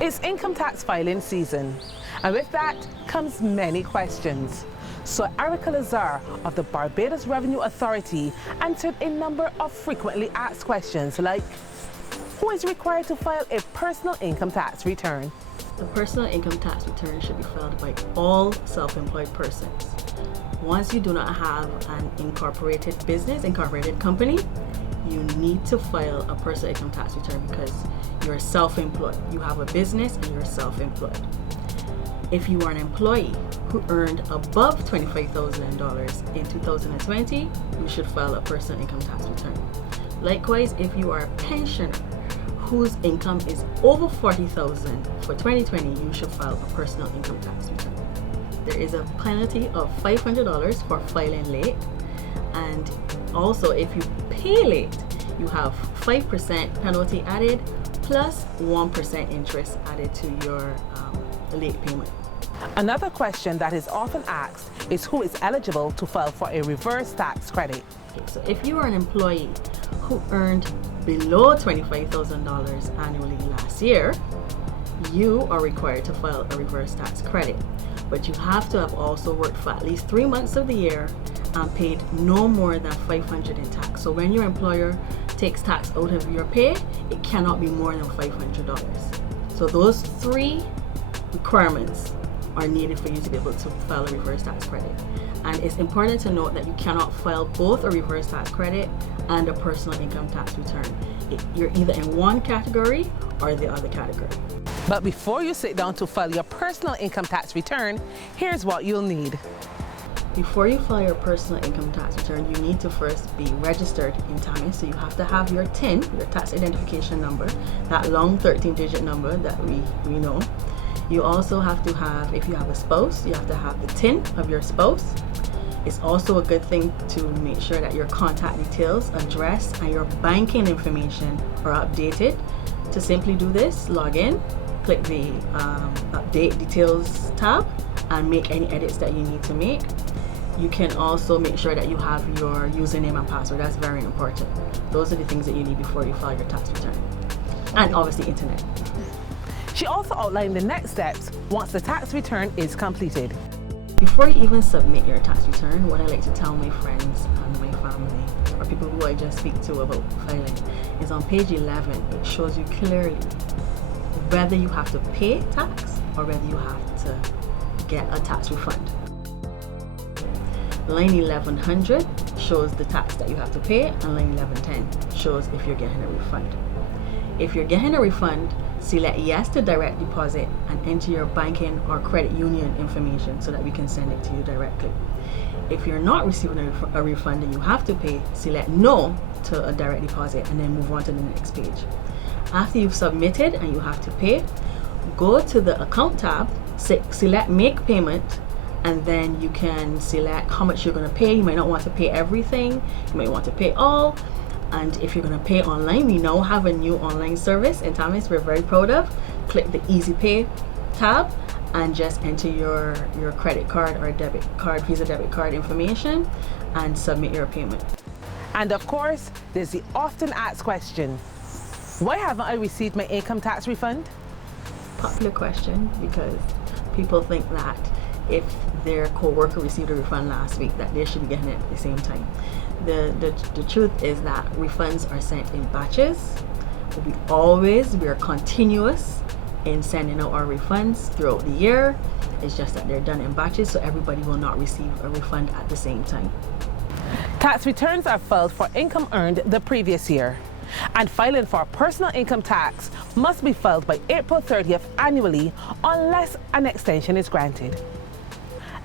It's income tax filing season, and with that comes many questions. So Erica Lazare of the Barbados Revenue Authority answered a number of frequently asked questions like, who is required to file a personal income tax return? The personal income tax return should be filed by all self-employed persons. Once you do not have an incorporated business, incorporated company, you need to file a personal income tax return because you're self-employed. You have a business and you're self-employed. If you are an employee who earned above $25,000 in 2020, you should file a personal income tax return. Likewise, if you are a pensioner whose income is over $40,000 for 2020, you should file a personal income tax return. There is a penalty of $500 for filing late, and also if you pay late, you have 5% penalty added plus 1% interest added to your late payment. Another question that is often asked is who is eligible to file for a reverse tax credit. Okay, so if you are an employee who earned below $25,000 annually last year, you are required to file a reverse tax credit. But you have to have also worked for at least 3 months of the year and paid no more than $500 in tax. So when your employer takes tax out of your pay, it cannot be more than $500. So those 3 requirements are needed for you to be able to file a reverse tax credit. And it's important to note that you cannot file both a reverse tax credit and a personal income tax return. You're either in one category or the other category. But before you sit down to file your personal income tax return, here's what you'll need. Before you file your personal income tax return, you need to first be registered in TAMIS. So you have to have your TIN, your tax identification number, that long 13-digit number that we know. You also have to have, if you have a spouse, you have to have the TIN of your spouse. It's also a good thing to make sure that your contact details, address, and your banking information are updated. To simply do this, log in, click the Update Details tab, and make any edits that you need to make. You can also make sure that you have your username and password. That's very important. Those are the things that you need before you file your tax return. And obviously internet. She also outlined the next steps once the tax return is completed. Before you even submit your tax return, what I like to tell my friends and my family, or people who I just speak to about filing, is on page 11, it shows you clearly whether you have to pay tax or whether you have to get a tax refund. Line 1100 shows the tax that you have to pay, and line 1110 shows if you're getting a refund. If you're getting a refund, select yes to direct deposit and enter your banking or credit union information so that we can send it to you directly. If you're not receiving a refund and you have to pay, select no to a direct deposit and then move on to the next page. After you've submitted and you have to pay, go to the account tab, select make payment, and then you can select how much you're going to pay. You might not want to pay everything, you might want to pay all. And if you're going to pay online, we now have a new online service in TAMIS we're very proud of. Click the Easy Pay tab and just enter your credit card or debit card, Visa debit card information and submit your payment. And of course, there's the often asked question, why haven't I received my income tax refund? Popular question, because people think that if their co-worker received a refund last week, that they should be getting it at the same time. The truth is that refunds are sent in batches. We are continuous in sending out our refunds throughout the year. It's just that they're done in batches, so everybody will not receive a refund at the same time. Tax returns are filed for income earned the previous year, and filing for personal income tax must be filed by April 30th annually unless an extension is granted.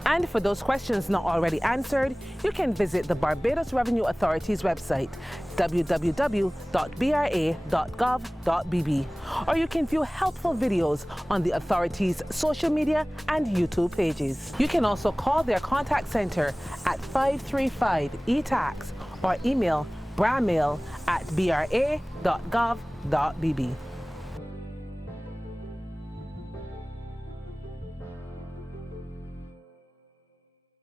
And for those questions not already answered, you can visit the Barbados Revenue Authority's website, www.bra.gov.bb, or you can view helpful videos on the authority's social media and YouTube pages. You can also call their contact center at 535-ETAX or email bramail@bra.gov.bb.